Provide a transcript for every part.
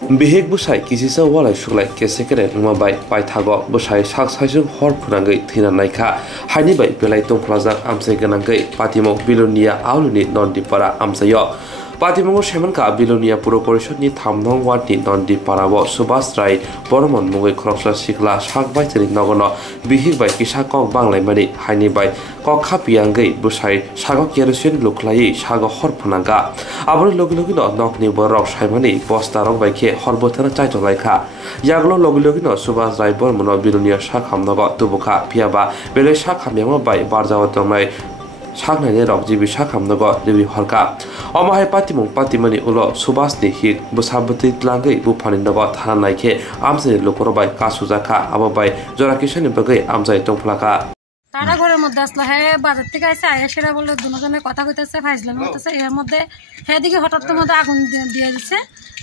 Bihik Bwsai kisisa Walai suklai kesekere numabai paithago Bwsai sak saisung hor phunangui Thwina Naikha haini bai belai tongplajak amsai ganangui patimok Belonia auluni nondipara amsayo Patimongo Shemanka Belonia Puro Porishod ni Thamnong Wati Nondi Parabo Subas Rai Bormon Mungui Kroksa Sikla Shakbai Tini Nogono Bihik by Kisa Kok Banglai Mani Haini by Kok Hapiangai Bwsai Shago Kerosene Luklai Shago Horpunanga Abro Logilogino Nokni Borok Shaimani Bosta Rok by Ke Horbotana Chaito Laika Yaglo Logilogino Subas Rai Bormono Belonia Shakham Nogo Tubuka Piaba Bele Shakham Yama by Barzawatomai Sakno rok jibi sakhamnago rebi horka omahai patimani ulo subas ni hik busabati tlangai bufani nago thana naikhe amsani lokorobai kasujaka ababai jorakishani bagai amjai tongplaka তারা ঘরের মধ্যে আসলো হ্যাঁ বাজার থেকে আসে আয়েশেরা বলে দুজনে কথা কইতেছে ফাইজলামি করতেছে এর মধ্যে হ্যাঁ দিকে হঠাৎ মধ্যে আগুন দিয়ে দিচ্ছে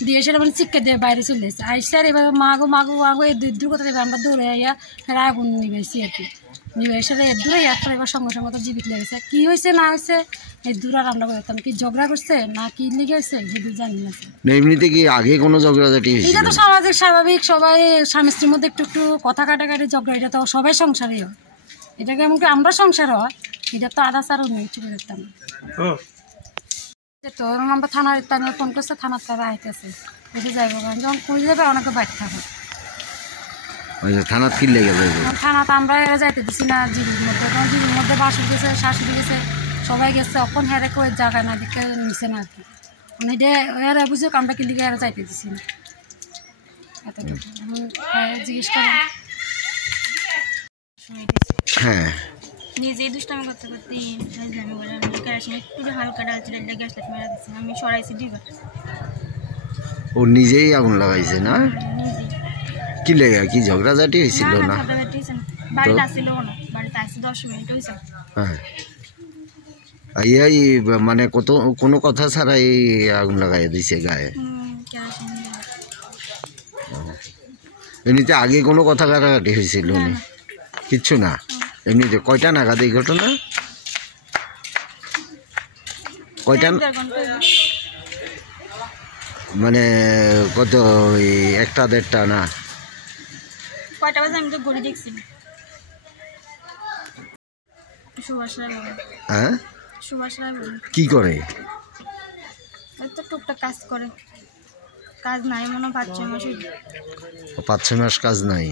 দিয়ে সেটা মানে চিক্কে দিয়ে বাইরে চলে এসেছে আইসার এবার মাগো এই দুর্ঘটনা এবার আমরা দৌড়ে আইয়া হ্যাঁ আগুন নিবেছি আর কি নিবে এসে দূরে একবার এবার সঙ্গে সঙ্গে তো জীবিত লেগেছে কি হয়েছে না হয়েছে এই দূর আর আমরা বলতাম কি ঝগড়া করছে না কি লেগে গেছে যদি জানি না এমনিতে কি আগে কোনো ঝগড়াঝাটি হয়েছে এটা তো সামাজিক স্বাভাবিক সবাই স্বামী স্ত্রীর মধ্যে একটু কথা কাটাকাটি ঝগড়া এটা তো সবাই সংসারই হয় এটাকে এমনকি আমরা সংসার হয় এটা তো আধা সার অন্য কিছু করতাম তো আমরা থানার ফোন করছে থানার তারা আইতেছে এসে যাইব যখন কই যাবে অনেকে বাইরে থাকে থানা কি লেগে যাবে থানা তো আমরা এরা যাইতে দিছি না জীবির মধ্যে বাসুর গেছে শাশুড়ি গেছে সবাই গেছে অখন হেরে কই জায়গা না দিকে নিছে না আর কি মানে এরা বুঝে আমরা কি লিগে এরা যাইতে দিছি না এতটুকু জিজ্ঞেস করেন হ্যাঁ নিজেই দুষ্টামি করতে করতে আমি বললাম কেরোসিন একটু হালকা ডালচিরা গ্যাস লাইট মেরা দিচ্ছি আমি সরাইছি দুইবার ও নিজেই আগুন লাগাইছে না কি লেগে কি ঝগড়াঝাটি হয়েছিল না বাড়িতে আসছিল না বাড়িতে আসছে 10 মিনিট হয়েছে হ্যাঁ এই মানে কোনো কথা ছাড়াই আগুন লাগাই দিছে গায়ে এমনিতে আগে কোনো কথা কাটাকাটি হয়েছিল না কিচ্ছু না এমনিতে কয়টা নাগাদ এই ঘটনা কয়টা মানে কত একটা দেড়টা না কয়টা বাজে আমি তো ঘড়ি দেখছি হ্যাঁ সুভাষরা কি করে তো টুকটাক কাজ করে কাজ নাই মনে 5-6 মাস 5-6 মাস কাজ নাই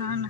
না না